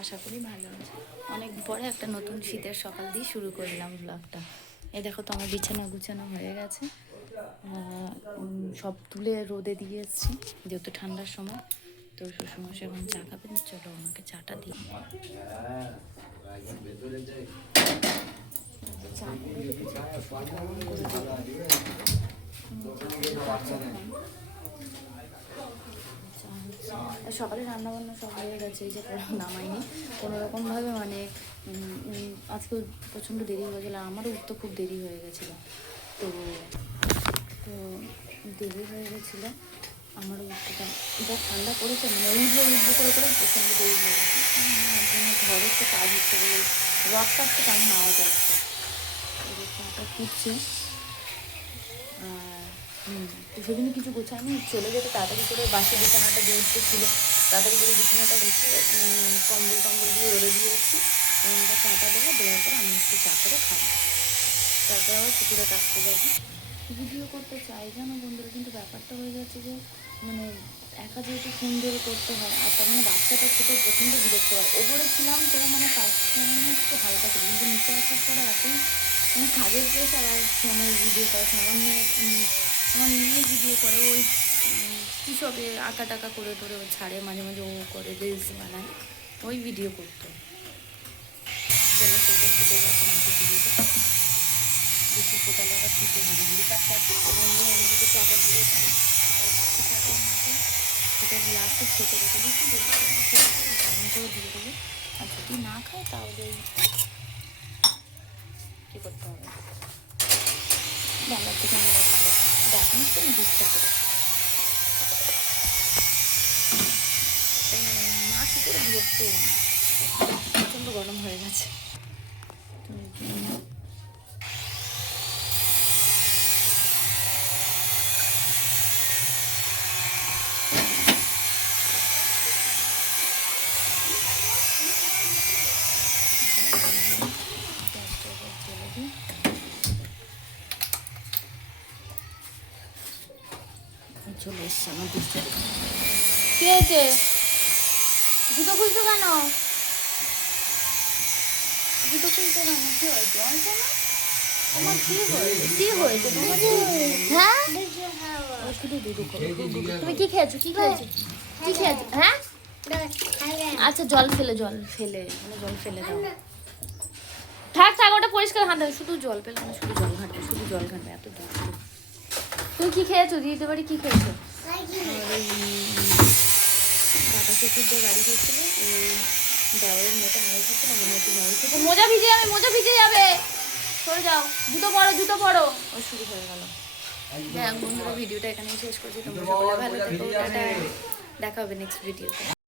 আশা করি ভালো আছে। অনেক পরে একটা নতুন শীতের সকাল দিয়ে শুরু করলাম ব্লগটা। এই দেখো তো আমার বিছানা গুছানো হয়ে গেছে, সব তুলে রোদে দিয়ে এসেছি যেহেতু ঠান্ডার সময়। তো শ্বশুরমশাই এখন চা খাবেন, চলো ওনাকে চাটা দিই। চা সকালে রান্নাবান্না সব হয়ে গেছে, এই যে নামাইনি কোনোরকমভাবে, মানে আজকে প্রচণ্ড দেরি হয়ে গেছিলো, আমারও উঠতে খুব দেরি হয়ে গেছিলো। তো তো দেরি হয়ে গেছিলো আমারও উঠতে, যা ঠান্ডা পড়েছে মানে উঠবো করে প্রচণ্ড দেরি হয়ে গেছে। একজনের ঘরের তো কাজ হচ্ছে বলে রক কাটতে কেমন আওয়াজ আসছে, চাটা ফুটছে। তো সেদিনই কিছু গোছায়নি, চলে যেতে তাড়াতাড়ি করে বাসি বিছানাটা যেহেতু ছিল, তাড়াতাড়ি করে বিছানাটা গুছিয়ে কম্বলগুলো রোদে দিয়ে এসেছি। ওনাকে চাটা দেবো, দেওয়ার পর আমি একটু চা করে খাবো, তারপরে আবার পুকুরে কাটতে যাবো। ভিডিও করতে চাই জানো বন্ধুরা, কিন্তু ব্যাপারটা হয়ে যাচ্ছে যে মানে একা যেহেতু ফোন ধরে করতে হয়, আর তার মানে বাচ্চাটা ছোটো প্রচণ্ড বিরক্ত হয়। ওপরে ছিলাম তো মানে কাজ একটু হালকা ছিল, কিন্তু নিচে আসার পরে এতই মানে কাজের প্রেশার আর ফোনের ভিডিও করার সময় আমার মেয়ে ভিডিও করে, ওই কী সবে আঁকা টাকা করে ধরে ও ছাড়ে, মাঝে মাঝে ও করে রিলস বানায়, ওই ভিডিও করতো। চলো সেটা ভিডিও বেশি ফোটা লাগা ছুটে হবে লিকারটা বন্ধু, আমি যদি চাটা দিয়েছি আর বাকি চাটা আমাকে সেটা গ্লাসে ছেঁকে রেখে দিচ্ছি, গরম করে দিয়ে দেবো। আর যদি না খায় তাহলে কী করতে হবে, বেলার দিকে আমরা দেখ নিচ্ছি আমি দুধ চা করে মা কী করে ধরতো, প্রচণ্ড গরম হয়ে গেছে। চলে এসছে আমার দুধ চা। কি হয়েছে, জুতো খুলছো কেন, জুতো খুলছো কেন, কি হয়েছে না তোমার, কি হয়েছে তোমার, হ্যাঁ শুধু দুধ। তুমি কি খেয়েছো, কি খেয়েছো, হ্যাঁ আচ্ছা জল ফেলে মানে জল ফেলে দাও, থাক ওটা পরিষ্কার হাত দেবে, শুধু জল পেলে না, শুধু জল ঘাটবে এত দুধ। তুমি কি খেয়েছো, দিতে পারি কি খেয়েছো, কাকা শ্বশুর যে গাড়ি করছিল ওই দেওয়ারের মেয়েটা মেয়ে খেতে না, মনে হচ্ছে মেয়ে খেতে, মোজা ভিজে যাবে, সরে যাও, জুতো পরো ও শুরু হয়ে গেল। হ্যাঁ বন্ধুরা, ভিডিওটা এখানেই শেষ করছি, তোমরা সকলে ভালো থেকো, টাটা, দেখা হবে নেক্সট ভিডিওতে।